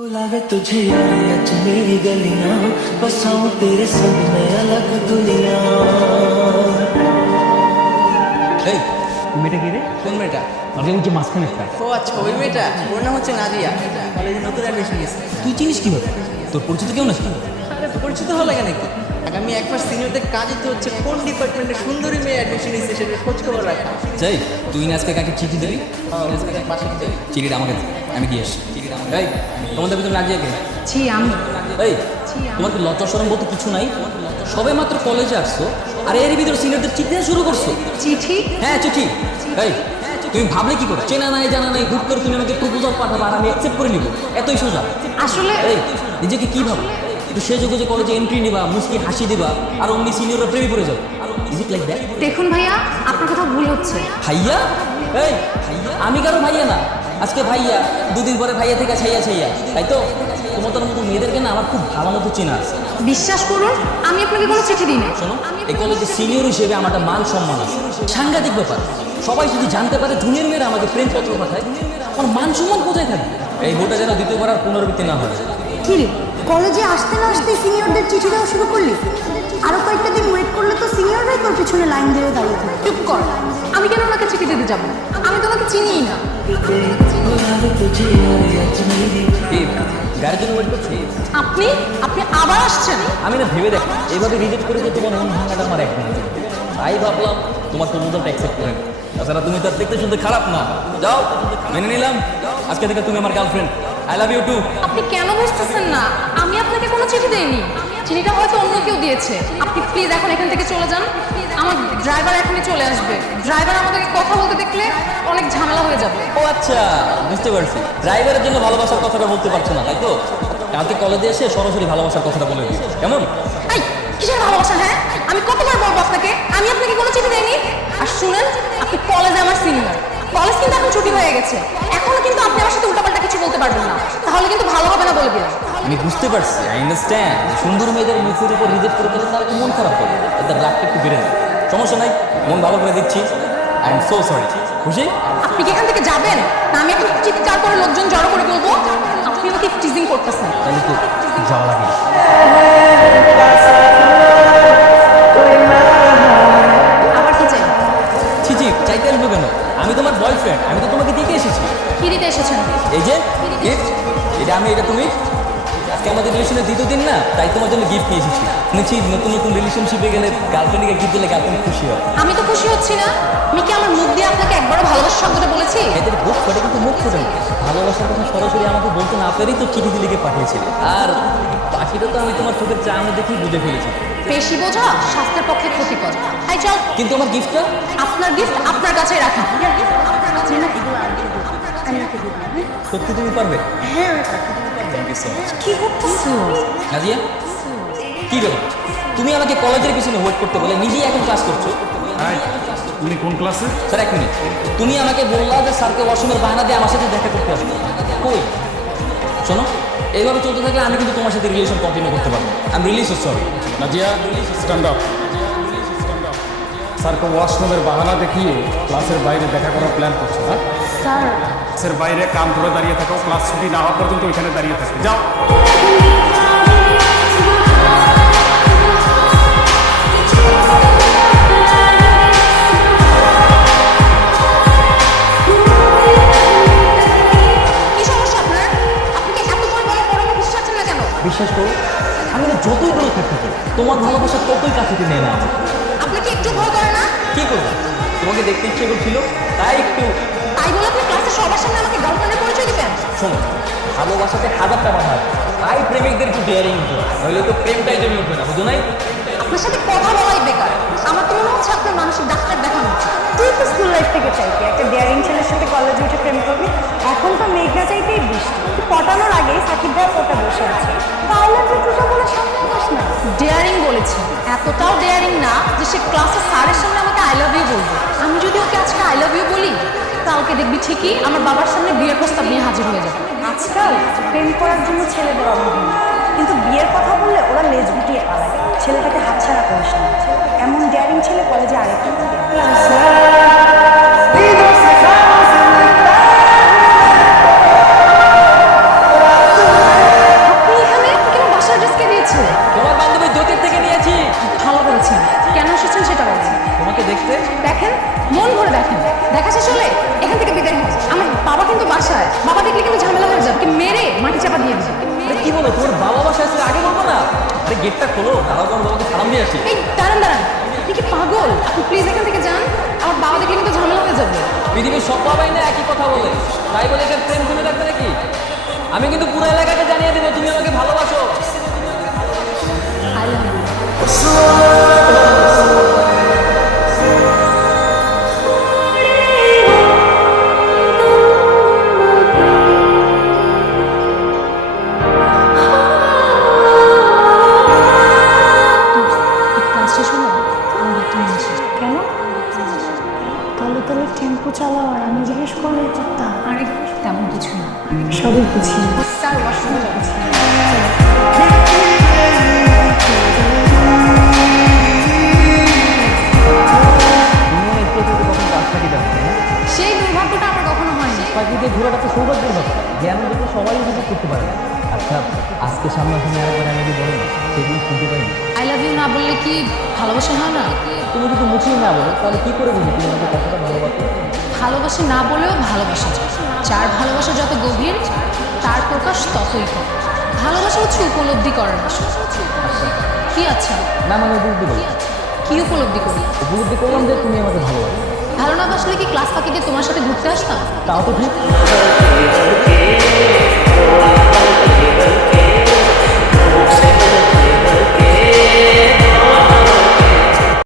बुलावे तुझे यार आज मेरी गलियां बसाऊं तेरे संग में अलग दुनिया। এই মেয়েটা কি রে? কোন মেয়েটা? আরে ওই যে মাঝখানে একটা। ও আচ্ছা ওই মেয়েটা, ওর নাম হচ্ছে নাদিয়া, কলেজে নতুন অ্যাডমিশন নিয়েছে। তুই চিনিস কিভাবে? তোর পরিচিত কেউ নাকি? আরে পরিচিত হলো লাগে নাকি? আগামী এক মাস সিনিয়রদের কাজই তো হচ্ছে কোন ডিপার্টমেন্টে সুন্দরী মেয়ে অ্যাডমিশন নিয়েছে সেটা খোঁজ খবর রাখা। যাই, তুই না আজকে কাকে চিঠি দিবি? আজকে এক পাশে দিতে চিঠিটা আমাকে দে, আমি দিয়ে আসি। এই তোমাদের ভিতরে নাজিয়া কে? ছি আমি এই তোমার কি লজ্জা শরম বলতে কিছু নাই? সবে মাত্র কলেজে আসছো আর এর ভিতরে সিনিয়রদের চিঠি দেওয়া শুরু করছো? চিঠি হ্যাঁ চিঠি। এই তুমি ভাবলে কি করে? চেনা নাই জানা নাই হুট করে তুমি আমাকে প্রপোজাল পাঠাবা আর আমি অ্যাকসেপ্ট করে নিব, এতই সোজা? আসলে এই নিজেকে কি ভাবো? একটু সে যোগে যে কলেজে এন্ট্রি নিবা, মুস্কি হাসি দিবা আর অমনি সিনিয়ররা প্রেমে পড়ে যাবে। Is it like that? দেখুন ভাইয়া, আপনার কথা ভুল হচ্ছে। ভাইয়া? এই আমি কারো ভাইয়া না, আজকে ভাইয়া, দুদিন পরে ভাইয়া থেকে ছাইয়া ছাইয়া, তাই তো? তোমাদের মতো মেয়েদেরকে না আমার খুব ভালো মতো চেনা আছে। বিশ্বাস করুন, আমি আপনাকে কোনো চিঠি দিই না। শোনো, এই কলেজের সিনিয়র হিসেবে আমার একটা মান সম্মান আছে, সাংঘাতিক ব্যাপার। সবাই যদি জানতে পারে ধুনের মেয়েরা আমাকে প্রেমপত্র পাঠায়, আমার মান সম্মান কোথায় থাকবে? এই ভোটটা যেন দ্বিতীয়বার আর পুনরাবৃত্তি না হয়। কি রে, কলেজে আসতে না আসতে সিনিয়রদের চিঠি দেওয়া শুরু করলি? আরো কয়েকটা দিন ওয়েট করলে তো সিনিয়ররাই তোর পিছনে লাইন দিয়ে দাঁড়িয়ে থাকে। চুপ কর, আমি কেন ওনাকে চিঠি দিতে যাবো? আমি তোমাকে চিনিই না। बुलावे तुझे यार आज मेरी এই গাড়ির জন্য ওয়েট করছি। আপনি আপনি আবার আসছেন? আমি না ভেবে দেখ, এইভাবে রিজেক্ট করে যে তোমার মন ভাঙাটা আমার একদম উচিত। তাই ভাবলাম তোমার প্রপোজালটা অ্যাকসেপ্ট করে নিই। তাছাড়া তুমি তো আর দেখতে শুনতে খারাপ না। যাও, মেনে নিলাম, আজকে থেকে তুমি আমার girlfriend. I love you too. আপনি কেন বুঝতেছেন না? আমি আপনাকে কোনো চিঠি দেইনি। চিঠিটা হয়তো অন্য কেউ দিয়েছে। আপনি প্লিজ এখন এখান থেকে চলে যান। আমার ড্রাইভার এখনই চলে আসবে। ড্রাইভার আমাদেরকে কথা বলতে দেখলে অনেক ঝামেলা হয়ে যাবে। ও আচ্ছা, বুঝতে পারছি। ড্রাইভারের জন্য ভালোবাসার কথাটা বলতে পারছো না, তাই তো? কালকে কলেজে এসে সরাসরি ভালোবাসার কথাটা বলে দিই, কেমন? এই কিসের ভালোবাসা? হ্যাঁ, আমি কতবার বলবো আপনাকে আমি আপনাকে কোনো চিঠি দেইনি। আর শুনেন, আপনি কলেজে আমার সিনিয়র। কলেজ কিন্তু এখন ছুটি হয়ে গেছে। এখনো কিন্তু আপনি আমার সাথে উল্টাপাল্টা কিছু বলতে পারবেন না, তাহলে কিন্তু ভালো হবে না বলে দিলাম। আমি বুঝতে পারছি, আই আন্ডারস্ট্যান্ড। সুন্দর মেয়েদের মুখের উপর রিজেক্ট করে দিলে তার মন খারাপ হবে, তাদের রাগটা একটু বেড়ে যায়। সমস্যা নাই, মন ভালো করে দিচ্ছি। I am so sorry. খুশি? আপনি কি এখান থেকে যাবেন না আমি এখন চিৎকার করে লোকজন জড়ো করে বলবো? আপনি আমাকে টিজিং করতেছেন। তাহলে তো যাওয়া লাগে। আবার কি চাই? ছি ছি, চাইতে আসবো কেন? আমি তোমার বয়ফ্রেন্ড, আমি তো তোমাকে দিতে এসেছি। কি দিতে এসেছেন? এই যে গিফট, এটা আমি, এটা তুমি। আজকে আমাদের রিলেশনের দ্বিতীয় দিন না, তাই তোমার জন্য গিফট নিয়ে এসেছি। শুনেছি নতুন নতুন রিলেশনশিপে গেলে গার্লফ্রেন্ডকে গিফট দিলে গার্লফ্রেন্ড খুশি হয়। আমি তো খুশি হচ্ছি না। আমি কি আমার মুখ দিয়ে আপনাকে একবারও ভালোবাসা শব্দটা বলেছি? এদের বুক ফোটে কিন্তু মুখ ফোটে না। ভালোবাসার কথা সরাসরি আমাকে বলতে না পেরেই তো চিঠি লিখে পাঠিয়েছিলে। আর বাকিটা তো আমি তোমার চোখের চাহনি দেখেই বুঝে ফেলেছি। বেশি বোঝা স্বাস্থ্যের পক্ষে ক্ষতিকর। তাই চল। কিন্তু আমার গিফটটা? আপনার গিফট আপনার কাছেই রাখা। সত্যি তুমি পারবে? হ্যাঁ, থ্যাংক ইউ সো মাচ। কি করতেছো? নাজিয়া, কি ব্যাপার? তুমি আমাকে কলেজের পিছনে ওয়েট করতে বলে নিজেই এখন ক্লাস করছো। হাই, তুমি কোন ক্লাসে? স্যার এক মিনিট, তুমি আমাকে বললা যে স্যারকে ওয়াশরুমের বাহানা দিয়ে আমার সাথে দেখা করতে আসবে। কই? শোনো, এইভাবে চলতে থাকলে আমি কিন্তু তোমার সাথে রিলেশন কন্টিনিউ করতে পারবো। I am really so sorry. Nazia, stand up. স্যারকে ওয়াশরুমের বাহানা দেখিয়ে ক্লাসের বাইরে দেখা করার প্ল্যান করছো না? স্যার, ক্লাসের বাইরে কান ধরে দাঁড়িয়ে থাকো, ক্লাস ছুটি না হওয়া পর্যন্ত ওইখানে দাঁড়িয়ে থাকো। যাও। কি সমস্যা আপনার? আপনি কি এত বড় বড় পড়ানো বুঝতে পারছেন না কেন? বিশ্বাস করো, আমি না যতই দূরে থাকতে থাকি তোমার ভালোবাসা ততই কাছে টেনে এনে আমার। আপনার কি একটু ভয় করে না? কি করবো, তোমাকে দেখতে ইচ্ছে করছিল তাই একটু। তাই বলে আপনি ক্লাসে সবার সামনে আমাকে গার্লফ্রেন্ডের পরিচয় দিবেন? শোনো, ভালোবাসাতে হাজারটা বাধা আছে, তাই প্রেমিকদের একটু ডেয়ারিং হতে হয়, নইলে তো প্রেমটাই জমে উঠবে না, বুঝো নাই? আপনার সাথে কথা বলাই বেকার। আমার তো মনে হচ্ছে আপনার মানসিক ডাক্তার দেখানো উচিত। তুই তো স্কুল লাইফ থেকে চাইতি একটা ডেয়ারিং ছেলের সাথে কলেজে উঠে প্রেম করবি। এখন তো মেঘনা চাইতেই বৃষ্টি। তুই পটানোর আগেই সাকিব ভাই ওটা বসে আছে, তাহলে তুই দুটো বলে সামনে বস না। ডেয়ারিং বলেছি, এতটাও ডেয়ারিং না যে সে ক্লাসের স্যারের সামনে আমাকে আই লাভ ইউ বলবে। আমি যদি ওকে আজকে আই লাভ ইউ বলি, কালকে দেখবি ঠিকই আমার বাবার সামনে বিয়ের প্রস্তাব নিয়ে হাজির হয়ে যাবে। আজকাল প্রেম করার জন্য ছেলেদের অভাব নেই, কিন্তু বিয়ের কথা বললে ওরা লেজ গুটিয়ে পালায়। ছেলেটাকে হাতছাড়া করিস না, এমন ডেয়ারিং ছেলে কলেজে আরেকটা পাবে। টাকা দিয়ে দিবো। আরে কি বলো, তোমার বাবা বাসা আছে আগে বলবো না? আরে গেটটা খোলো, দাঁড়াও, তোমার বাবাকে সালাম দিয়ে আসি। এই দাঁড়ান দাঁড়ান, আপনি কি পাগল? আপনি প্লিজ এখান থেকে যান, আমার বাবা দেখলে কিন্তু ঝামেলা হয়ে যাবে। পৃথিবীর সব বাবাই না একই কথা বলে, তাই বলে এটা প্রেম শুনে রাখবে নাকি? আমি কিন্তু পুরো এলাকাকে জানিয়ে দেবো তুমি আমাকে ভালোবাসো। I love you. ক্লাস শেষ হলো, আমি ব্যাগটা নিয়ে আসি। কেন? তাহলে তাহলে টেম্পো চালাও আর আমি জিজ্ঞেস করলে করতাম। আরে তেমন কিছু না সবই বুঝি। স্যার, ওয়াশরুমে যাচ্ছি। তুমি একটু একটু কখন কাজ থাকি যাচ্ছে না? সেই দুর্ভাগ্যটা আমার কখনো হয়নি। পাখিতে ঘোরাটা তো সৌভাগ্যের ব্যাপার, জ্ঞান দেখে সবাই উপভোগ করতে পারে। আচ্ছা, আজকে সামনাসামনি আরেকবার আমি যদি বলো না, সেগুলো শুনতে পাইনি। আই লাভ ইউ না বললে কি ভালোবাসা হয় না? তুমি যদি মুখেই না বলো তাহলে কি করে বুঝি তুমি আমাকে কতটা ভালোবাসো? ভালোবাসে না বলেও ভালোবাসা যায়। যার ভালোবাসা যত গভীর, তার প্রকাশ ততই কম। ভালোবাসা হচ্ছে উপলব্ধি করার বিষয়। কি আচ্ছা, না মানে বুঝতে পারি, কি উপলব্ধি করি? উপলব্ধি করলাম যে তুমি আমাকে ভালোবাসো। ভালো না বাসলে কি ক্লাস ফাঁকি দিয়ে তোমার সাথে ঘুরতে আসতাম? তাও তো ঠিক। से